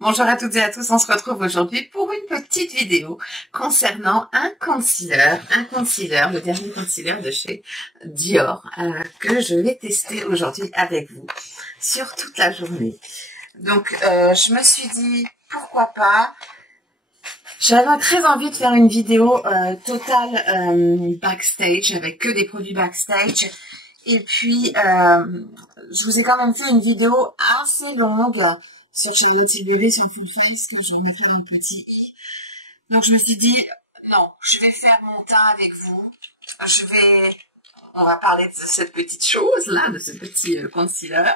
Bonjour à toutes et à tous, on se retrouve aujourd'hui pour une petite vidéo concernant un concealer, le dernier concealer de chez Dior que je vais tester aujourd'hui avec vous sur toute la journée. Donc je me suis dit pourquoi pas, j'avais très envie de faire une vidéo totale backstage avec que des produits backstage. Et puis, je vous ai quand même fait une vidéo assez longue sur Charlotte Tilbury sur le face que je vais faire un petit. Donc, je me suis dit, non, je vais faire mon teint avec vous. On va parler de cette petite chose-là, de ce petit concealer.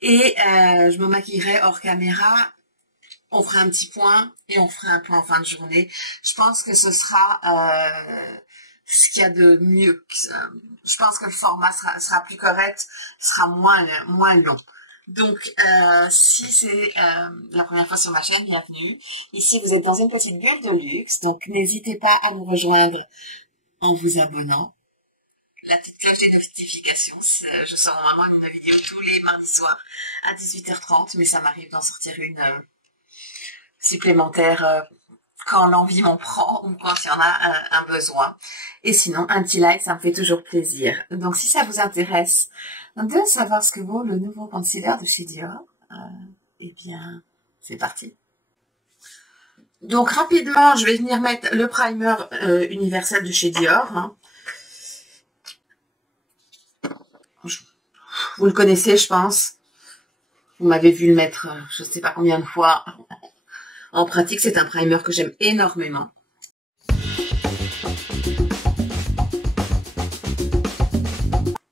Et je me maquillerai hors caméra. On fera un petit point et on fera un point en fin de journée. Je pense que ce sera ce qu'il y a de mieux. Je pense que le format sera plus correct, sera moins long. Donc, si c'est la première fois sur ma chaîne, bienvenue. Ici, vous êtes dans une petite bulle de luxe, donc n'hésitez pas à nous rejoindre en vous abonnant. La petite cloche des notifications, je sors normalement une vidéo tous les mardis soirs à 18h30, mais ça m'arrive d'en sortir une supplémentaire quand l'envie m'en prend ou quand il y en a un besoin. Et sinon, un petit like, ça me fait toujours plaisir. Donc, si ça vous intéresse de savoir ce que vaut le nouveau concealer de chez Dior, eh bien, c'est parti. Donc, rapidement, je vais venir mettre le primer universel de chez Dior. Hein. Vous le connaissez, je pense. Vous m'avez vu le mettre, je ne sais pas combien de fois. En pratique, c'est un primer que j'aime énormément.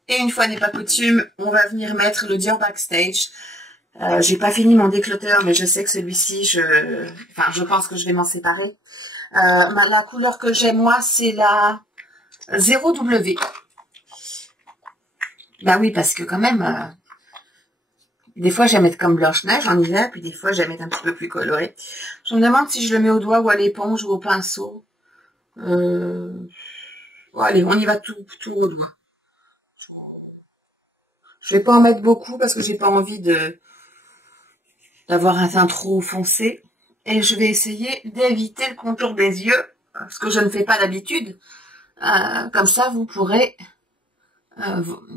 Et une fois n'est pas coutume, on va venir mettre le Dior Backstage. J'ai pas fini mon déclotteur, mais je sais que celui-ci, je pense que je vais m'en séparer. La couleur que j'aime, moi, c'est la 0W. Bah oui, parce que quand même, des fois, j'aime être comme Blanche-Neige en hiver, puis des fois, j'aime être un petit peu plus colorée. Je me demande si je le mets au doigt ou à l'éponge ou au pinceau. Bon, allez, on y va tout au doigt. Je vais pas en mettre beaucoup parce que j'ai pas envie d'avoir un teint trop foncé. Et je vais essayer d'éviter le contour des yeux, ce que je ne fais pas d'habitude. Comme ça, vous pourrez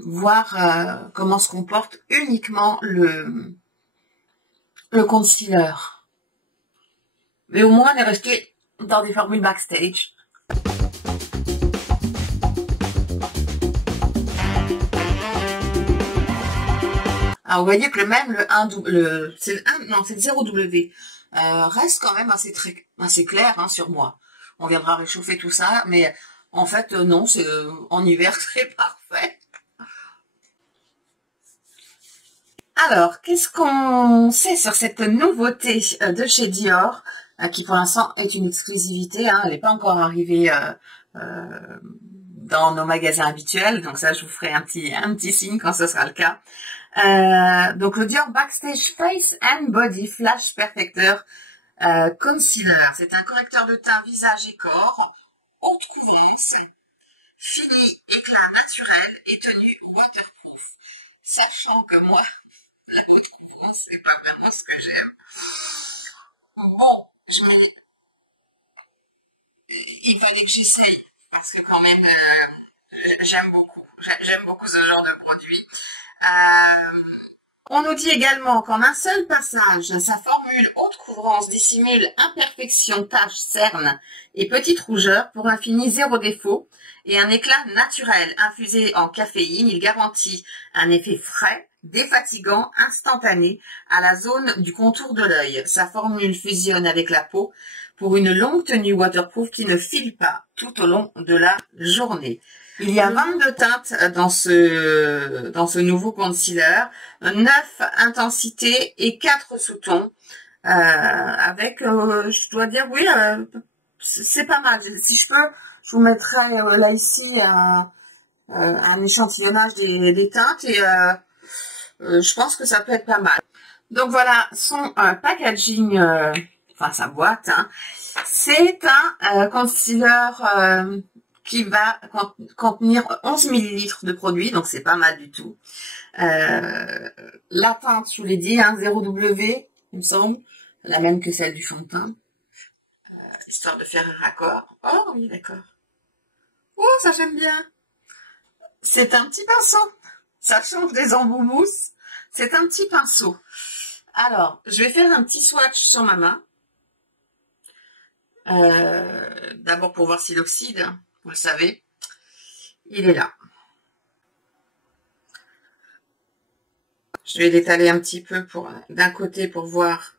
voir comment se comporte uniquement le concealer. Mais au moins, on est resté dans des formules backstage. Alors, vous voyez que c'est le 0W reste quand même assez clair hein, sur moi. On viendra réchauffer tout ça, mais en fait, non, c'est en hiver, c'est parfait. Alors, qu'est-ce qu'on sait sur cette nouveauté de chez Dior, qui pour l'instant est une exclusivité, hein, elle n'est pas encore arrivée dans nos magasins habituels, donc ça, je vous ferai un petit signe quand ce sera le cas. Donc le Dior Backstage Face and Body Flash Perfecteur Concealer. C'est un correcteur de teint, visage et corps, haute couvrance, fini, éclat naturel et tenue waterproof. Sachant que moi, la haute couvrance, c'est pas vraiment ce que j'aime. Bon, il fallait que j'essaye parce que quand même, j'aime beaucoup ce genre de produit. On nous dit également qu'en un seul passage, sa formule haute couvrance dissimule imperfections, taches, cernes et petites rougeurs pour un fini zéro défaut et un éclat naturel infusé en caféine. Il garantit un effet frais, défatigant, instantané à la zone du contour de l'œil. Sa formule fusionne avec la peau pour une longue tenue waterproof qui ne file pas tout au long de la journée. Il y a 22 teintes dans ce nouveau concealer, 9 intensités et 4 sous-tons, avec, je dois dire, oui, c'est pas mal. Si je peux, je vous mettrai là ici un échantillonnage des teintes et je pense que ça peut être pas mal. Donc voilà, son packaging, enfin sa boîte, hein. C'est un concealer qui va contenir 11 ml de produit, donc c'est pas mal du tout. La teinte, je vous l'ai dit, hein, 0W, il me semble. la même que celle du fond de teint, histoire de faire un raccord. Oh oui, d'accord. Oh, ça j'aime bien. C'est un petit pinceau. Ça change des embouts mousse. C'est un petit pinceau. Alors, je vais faire un petit swatch sur ma main. D'abord pour voir si l'oxyde, vous le savez, il est là. Je vais l'étaler un petit peu d'un côté pour voir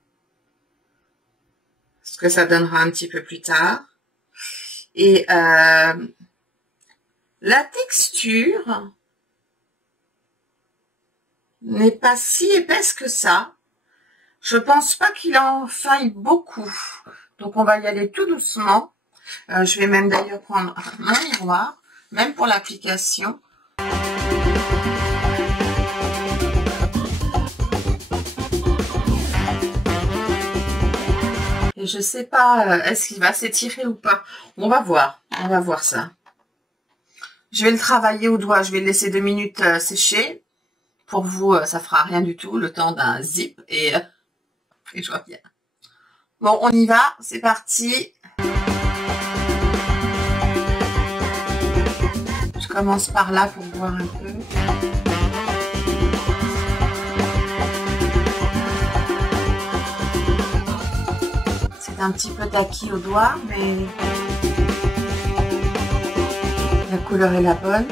ce que ça donnera un petit peu plus tard. Et la texture n'est pas si épaisse que ça. Je pense pas qu'il en faille beaucoup. Donc on va y aller tout doucement. Je vais même d'ailleurs prendre mon miroir, même pour l'application. Et je sais pas, est-ce qu'il va s'étirer ou pas. On va voir ça. Je vais le travailler au doigt, je vais le laisser 2 minutes sécher. Pour vous, ça fera rien du tout, le temps d'un zip et je reviens. Bon, on y va, c'est parti. Je commence par là pour voir un peu. C'est un petit peu taquis au doigt, mais la couleur est la bonne.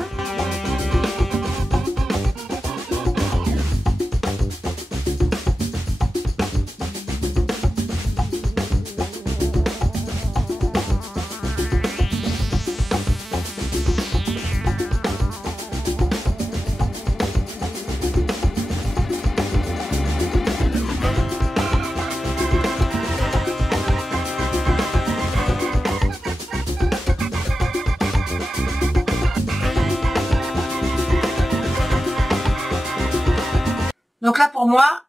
Donc là, pour moi,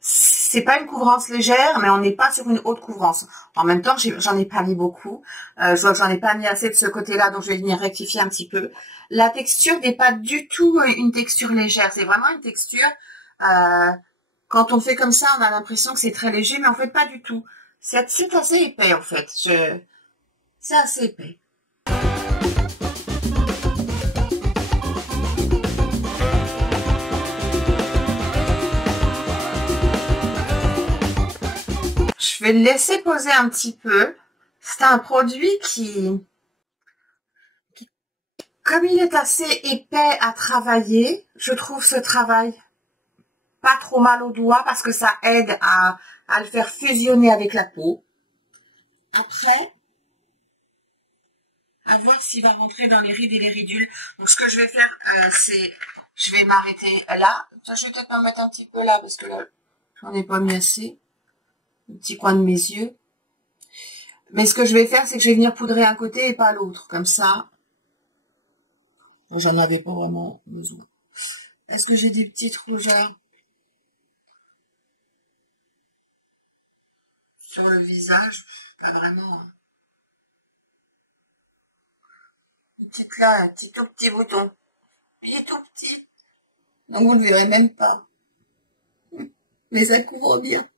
c'est pas une couvrance légère, mais on n'est pas sur une haute couvrance. En même temps, j'en ai pas mis beaucoup. Je vois que j'en ai pas mis assez de ce côté-là, donc je vais venir rectifier un petit peu. La texture n'est pas du tout une texture légère. C'est vraiment une texture, quand on fait comme ça, on a l'impression que c'est très léger, mais en fait, pas du tout. C'est assez épais, en fait. C'est assez épais. Je vais le laisser poser un petit peu. C'est un produit qui, comme il est assez épais à travailler, je trouve ce travail pas trop mal au doigt parce que ça aide à le faire fusionner avec la peau. Après, à voir s'il va rentrer dans les rides et les ridules. Donc ce que je vais faire, c'est, je vais m'arrêter là. Je vais peut-être m'en mettre un petit peu là parce que là, j'en ai pas mis assez. Le petit coin de mes yeux. Mais ce que je vais faire, c'est que je vais venir poudrer un côté et pas l'autre. Comme ça, j'en avais pas vraiment besoin. Est-ce que j'ai des petites rougeurs sur le visage? Pas vraiment. Une petite là, un petit tout petit bouton. Il est tout petit. Donc vous ne le verrez même pas. Mais ça couvre bien.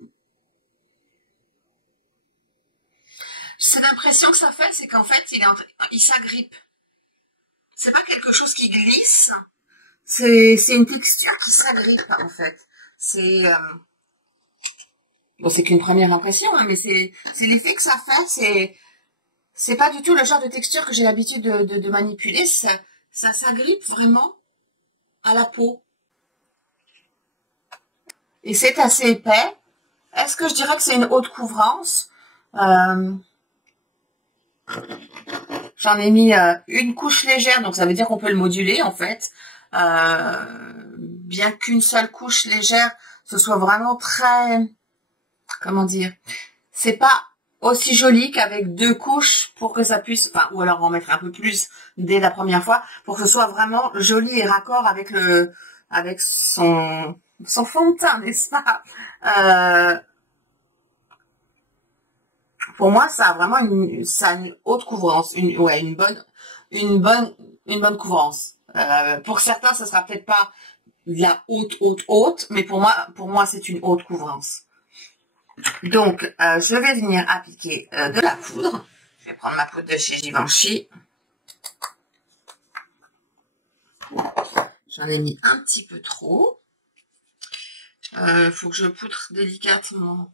C'est l'impression que ça fait, c'est qu'en fait, il s'agrippe. C'est pas quelque chose qui glisse. C'est une texture qui s'agrippe, en fait. C'est bon, c'est qu'une première impression, hein, mais c'est l'effet que ça fait. C'est pas du tout le genre de texture que j'ai l'habitude de manipuler. Ça s'agrippe vraiment à la peau. Et c'est assez épais. Est-ce que je dirais que c'est une haute couvrance? J'en ai mis une couche légère, donc ça veut dire qu'on peut le moduler en fait. Bien qu'une seule couche légère, ce soit vraiment très, comment dire, c'est pas aussi joli qu'avec 2 couches pour que ça puisse, enfin, ou alors en mettre un peu plus dès la première fois, pour que ce soit vraiment joli et raccord avec son fond de teint, n'est-ce pas? Pour moi, ça a vraiment une haute couvrance, une bonne couvrance. Pour certains, ça sera peut-être pas de la haute, mais pour moi, c'est une haute couvrance. Donc, je vais venir appliquer de la poudre. Je vais prendre ma poudre de chez Givenchy. J'en ai mis un petit peu trop. Faut que je poudre délicatement.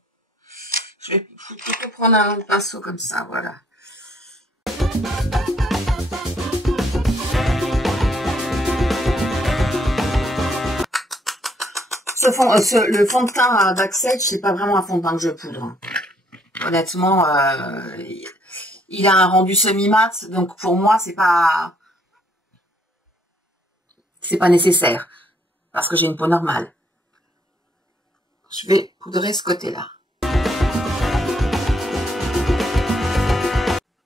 Je vais plutôt prendre un pinceau comme ça, voilà. Le fond de teint Backstage, c'est pas vraiment un fond de teint que je poudre. Honnêtement, il a un rendu semi-mat, donc pour moi, c'est pas nécessaire parce que j'ai une peau normale. Je vais poudrer ce côté-là.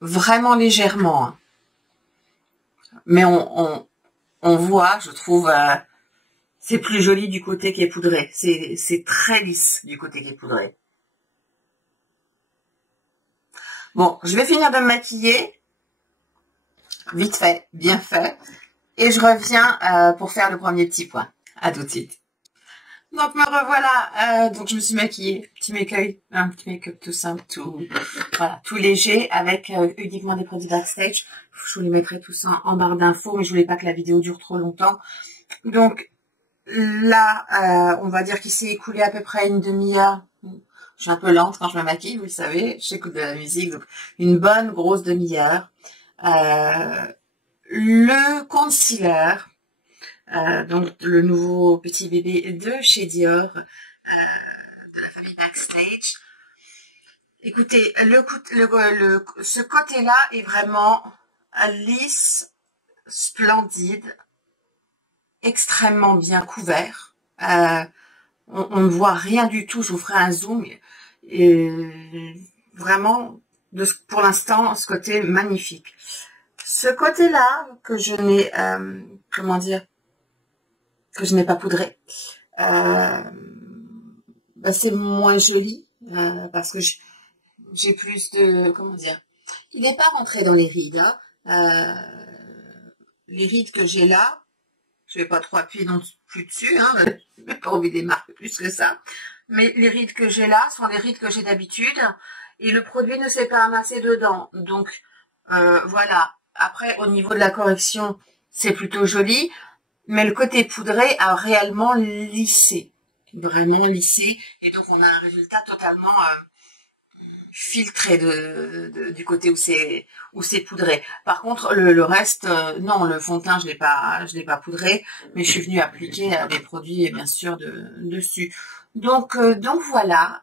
Vraiment légèrement. Hein. Mais on voit, je trouve, c'est plus joli du côté qui est poudré. C'est très lisse du côté qui est poudré. Bon, je vais finir de me maquiller. Vite fait, bien fait. Et je reviens pour faire le premier petit point. À tout de suite. Donc me revoilà, donc je me suis maquillée, petit make-up tout simple, tout léger, avec uniquement des produits Backstage. Je vous les mettrai tout ça en barre d'infos, mais je voulais pas que la vidéo dure trop longtemps. Donc là, on va dire qu'il s'est écoulé à peu près une demi-heure. Je suis un peu lente quand je me maquille, vous le savez, j'écoute de la musique, donc une bonne grosse demi-heure. Le concealer. Donc le nouveau petit bébé de chez Dior, de la famille Backstage. Écoutez, ce côté-là est vraiment lisse, splendide, extrêmement bien couvert. On ne voit rien du tout, je vous ferai un zoom. Et vraiment, pour l'instant, ce côté magnifique. Ce côté-là, que je n'ai, comment dire, que je n'ai pas poudré, bah c'est moins joli, parce que j'ai plus de, comment dire, il n'est pas rentré dans les rides, hein. Les rides que j'ai là, je vais pas trop appuyer non plus dessus, hein, je n'ai pas envie de les marquer plus que ça, mais les rides que j'ai là sont les rides que j'ai d'habitude, et le produit ne s'est pas amassé dedans, donc voilà. Après, au niveau de la correction, c'est plutôt joli, mais le côté poudré a réellement lissé, vraiment lissé, et donc on a un résultat totalement filtré du côté où c'est poudré. Par contre, le reste, non, le fond de teint, je l'ai pas poudré, mais je suis venue appliquer des produits, bien sûr, dessus. Donc voilà,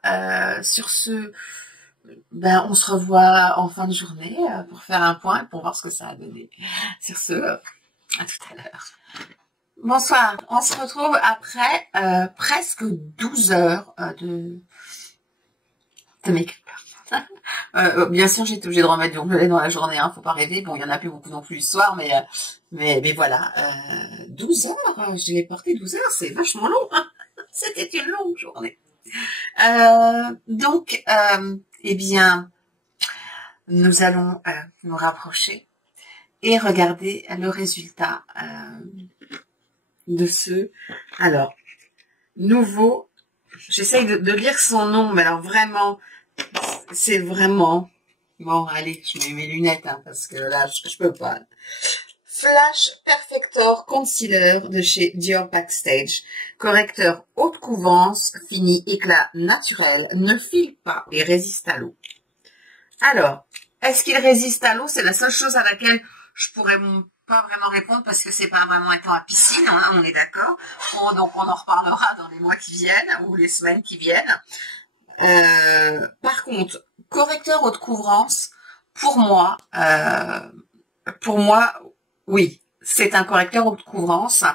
sur ce, ben, on se revoit en fin de journée pour faire un point, pour voir ce que ça a donné. Sur ce, à tout à l'heure. Bonsoir, on se retrouve après presque 12 heures de make-up. Bien sûr, j'ai été obligée de remettre du rouge à lèvres dans la journée, hein, faut pas rêver. Bon, il y en a plus beaucoup non plus le soir, mais voilà. 12 heures, je l'ai porté 12 heures, c'est vachement long. Hein. C'était une longue journée. Donc, eh bien, nous allons nous rapprocher et regarder le résultat de ce, alors, nouveau, j'essaye de lire son nom, mais alors vraiment, c'est vraiment, bon, allez, je mets mes lunettes, hein, parce que là, je peux pas. Flash Perfector Concealer de chez Dior Backstage. Correcteur haute couvance, fini éclat naturel, ne file pas et résiste à l'eau. Alors, est-ce qu'il résiste à l'eau? C'est la seule chose à laquelle je pourrais pas vraiment répondre parce que c'est pas vraiment un temps à piscine, hein, on est d'accord. Donc on en reparlera dans les mois qui viennent ou les semaines qui viennent. Par contre, correcteur haute couvrance, pour moi, oui, c'est un correcteur haute couvrance.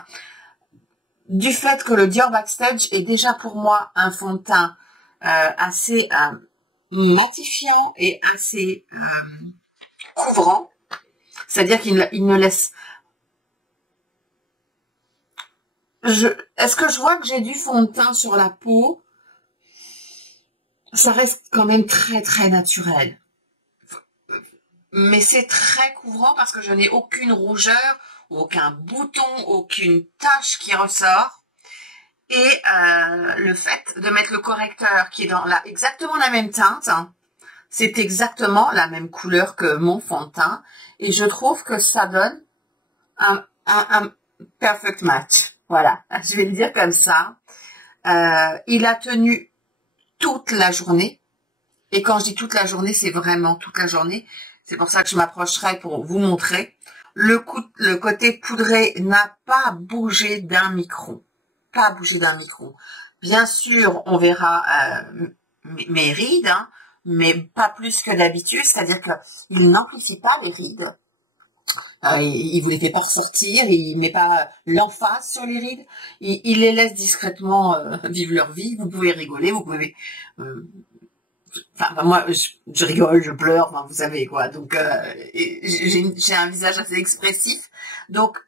Du fait que le Dior Backstage est déjà pour moi un fond de teint assez matifiant et assez couvrant. C'est-à-dire qu'il ne laisse... Est-ce que je vois que j'ai du fond de teint sur la peau? Ça reste quand même très très naturel. Mais c'est très couvrant parce que je n'ai aucune rougeur, aucun bouton, aucune tache qui ressort. Et le fait de mettre le correcteur qui est dans exactement la même teinte, hein, c'est exactement la même couleur que mon fond de teint. Et je trouve que ça donne un perfect match. Voilà, je vais le dire comme ça. Il a tenu toute la journée. Et quand je dis toute la journée, c'est vraiment toute la journée. C'est pour ça que je m'approcherai pour vous montrer. Le côté poudré n'a pas bougé d'un micron. Pas bougé d'un micron. Bien sûr, on verra mes rides, hein, mais pas plus que d'habitude. C'est-à-dire qu'il n'amplifie pas les rides. Il vous les fait pas ressortir, il met pas l'emphase sur les rides, il les laisse discrètement vivre leur vie. Vous pouvez rigoler, vous pouvez... Enfin, moi, je rigole, je pleure, enfin, vous savez quoi. Donc, j'ai un visage assez expressif. Donc,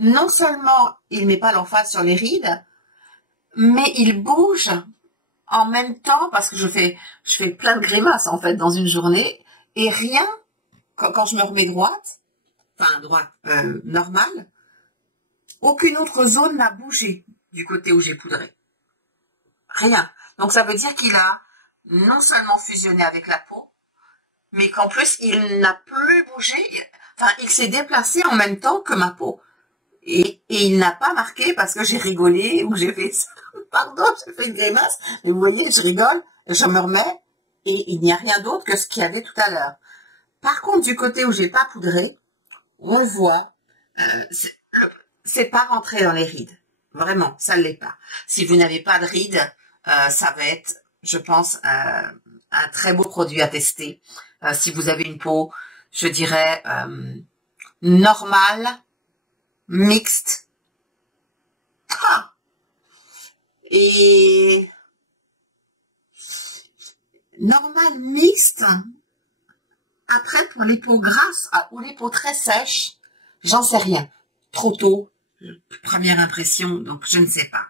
non seulement il met pas l'emphase sur les rides, mais il bouge en même temps, parce que je fais plein de grimaces en fait dans une journée, et rien, quand je me remets droite, enfin droite, normale, aucune autre zone n'a bougé du côté où j'ai poudré. Rien. Donc ça veut dire qu'il a non seulement fusionné avec la peau, mais qu'en plus il n'a plus bougé, enfin il s'est déplacé en même temps que ma peau. Et il n'a pas marqué parce que j'ai rigolé ou que j'ai fait ça. Pardon, j'ai fait une grimace. Mais vous voyez, je rigole, je me remets et il n'y a rien d'autre que ce qu'il y avait tout à l'heure. Par contre, du côté où j'ai pas poudré, on voit, c'est pas rentré dans les rides. Vraiment, ça ne l'est pas. Si vous n'avez pas de rides, ça va être, je pense, un très beau produit à tester. Si vous avez une peau, je dirais, normale, mixte. Ah. Et normal mixte. Après, pour les peaux grasses ou les peaux très sèches, j'en sais rien. Trop tôt, première impression, donc je ne sais pas.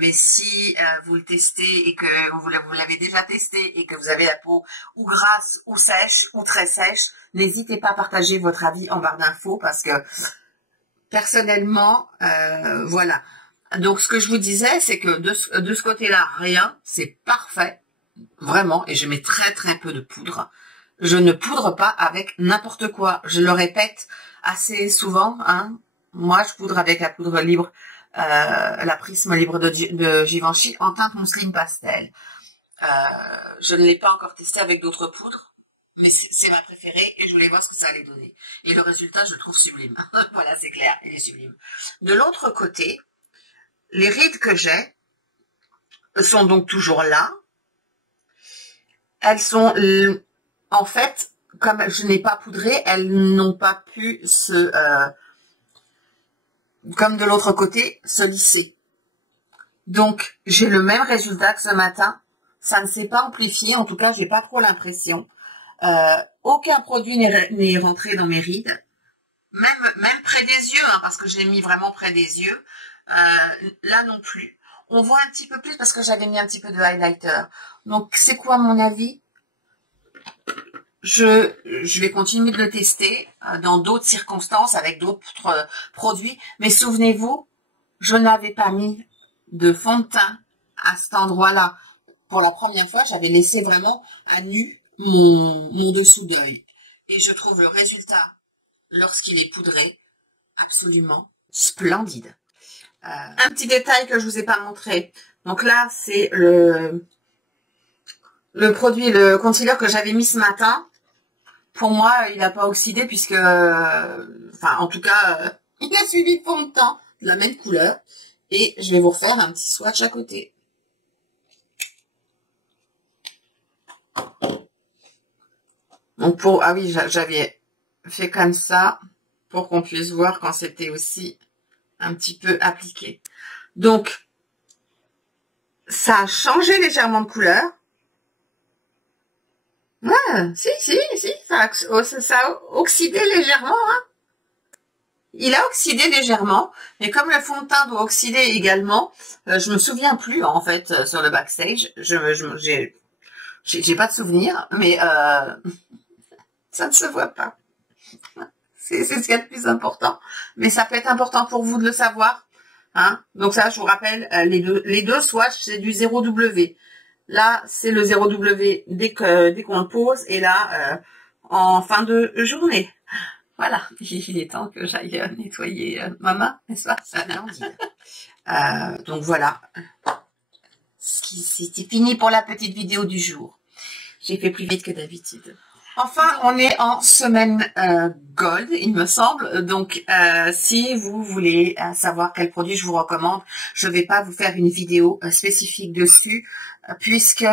Mais si vous le testez et que vous l'avez déjà testé et que vous avez la peau ou grasse ou sèche ou très sèche, n'hésitez pas à partager votre avis en barre d'infos parce que personnellement, voilà. Donc, ce que je vous disais, c'est que de ce côté-là, rien, c'est parfait, vraiment, et je mets très très peu de poudre. Je ne poudre pas avec n'importe quoi. Je le répète assez souvent, hein. Moi, je poudre avec la poudre libre, la prisme libre de Givenchy en teinte mousseline pastel. Je ne l'ai pas encore testé avec d'autres poudres, mais c'est ma préférée et je voulais voir ce que ça allait donner. Et le résultat, je le trouve sublime. Voilà, c'est clair, il est sublime. De l'autre côté, les rides que j'ai sont donc toujours là. Elles sont, en fait, comme je n'ai pas poudré, elles n'ont pas pu se, comme de l'autre côté, se lisser. Donc, j'ai le même résultat que ce matin. Ça ne s'est pas amplifié, en tout cas, j'ai pas trop l'impression. Aucun produit n'est rentré dans mes rides. Même près des yeux, hein, parce que je l'ai mis vraiment près des yeux. Là non plus. On voit un petit peu plus parce que j'avais mis un petit peu de highlighter. Donc, c'est quoi mon avis? Je vais continuer de le tester dans d'autres circonstances avec d'autres produits. Mais souvenez-vous, je n'avais pas mis de fond de teint à cet endroit-là. Pour la première fois, j'avais laissé vraiment à nu mon dessous d'œil. Et je trouve le résultat, lorsqu'il est poudré, absolument splendide. Un petit détail que je vous ai pas montré. Donc là, c'est le produit, le concealer que j'avais mis ce matin. Pour moi, il n'a pas oxydé puisque, enfin, en tout cas, il a suivi le fond de teint de la même couleur. Et je vais vous refaire un petit swatch à côté. Donc ah oui, j'avais fait comme ça pour qu'on puisse voir quand c'était aussi un petit peu appliqué. Donc, ça a changé légèrement de couleur. Ouais, si, ça a oxydé légèrement, hein. Il a oxydé légèrement, mais comme le fond de teint doit oxyder également, je me souviens plus, en fait, sur le backstage. J'ai pas de souvenir, mais ça ne se voit pas. C'est ce qu'il y a de plus important. Mais ça peut être important pour vous de le savoir. Hein. Donc ça, je vous rappelle, les deux swatchs, c'est du 0W. Là, c'est le 0W dès qu'on le pose, et là, en fin de journée. Voilà, il est temps que j'aille nettoyer ma main, n'est-ce pas? Ça vient de dire. Donc voilà, c'était fini pour la petite vidéo du jour. J'ai fait plus vite que d'habitude. Enfin, on est en semaine Gold, il me semble. Donc, si vous voulez savoir quel produit je vous recommande, je ne vais pas vous faire une vidéo spécifique dessus, puisque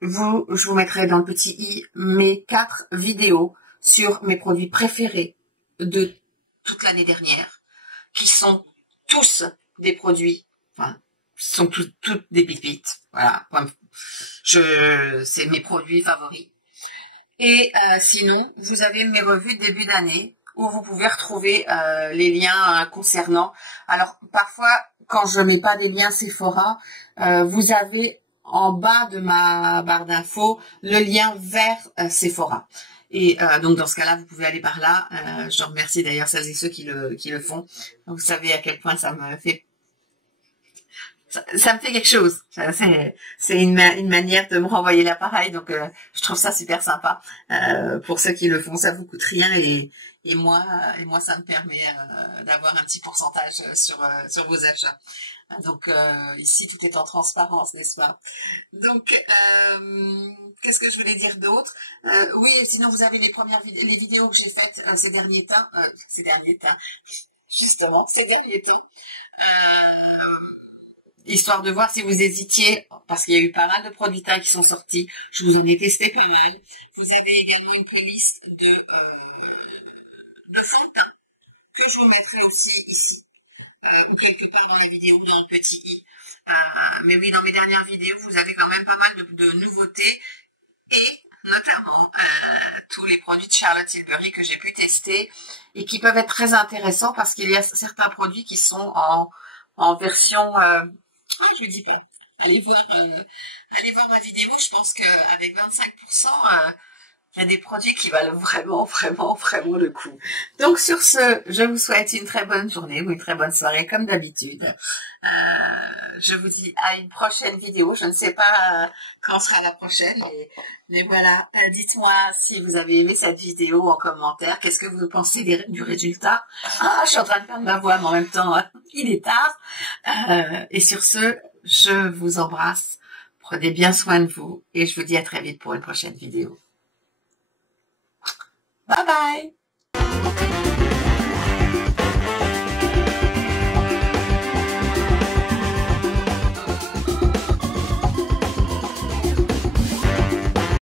je vous mettrai dans le petit i mes 4 vidéos sur mes produits préférés de toute l'année dernière, qui sont tous des produits, enfin, sont toutes des pépites. Voilà, c'est mes produits favoris. Et sinon, vous avez mes revues de début d'année où vous pouvez retrouver les liens concernant. Alors, parfois, quand je mets pas des liens Sephora, vous avez en bas de ma barre d'infos le lien vers Sephora. Et donc, dans ce cas-là, vous pouvez aller par là. Je remercie d'ailleurs celles et ceux qui le font. Vous savez à quel point ça me fait... Ça me fait quelque chose. C'est une manière de me renvoyer l'appareil, donc je trouve ça super sympa. Pour ceux qui le font, ça vous coûte rien et moi ça me permet d'avoir un petit pourcentage sur vos achats. Donc ici tout est en transparence, n'est-ce pas? Donc qu'est-ce que je voulais dire d'autre? Oui, sinon vous avez les vidéos que j'ai faites ces derniers temps, justement ces derniers temps. Histoire de voir si vous hésitiez, parce qu'il y a eu pas mal de produits taille qui sont sortis. Je vous en ai testé pas mal. Vous avez également une playlist de fond de teint que je vous mettrai aussi ici, ou quelque part dans la vidéo, dans le petit i. Mais oui, dans mes dernières vidéos, vous avez quand même pas mal de nouveautés, et notamment tous les produits de Charlotte Tilbury que j'ai pu tester et qui peuvent être très intéressants parce qu'il y a certains produits qui sont en version... je vous dis pas. Allez voir ma vidéo. Je pense qu'avec 25%, il y a des produits qui valent vraiment, vraiment, vraiment le coup. Donc sur ce, je vous souhaite une très bonne journée ou une très bonne soirée comme d'habitude. Je vous dis à une prochaine vidéo. Je ne sais pas quand sera la prochaine, mais voilà. Dites-moi si vous avez aimé cette vidéo en commentaire. Qu'est-ce que vous pensez du résultat? Je suis en train de perdre ma voix, mais en même temps, il est tard. Et sur ce, je vous embrasse. Prenez bien soin de vous et je vous dis à très vite pour une prochaine vidéo. Bye bye!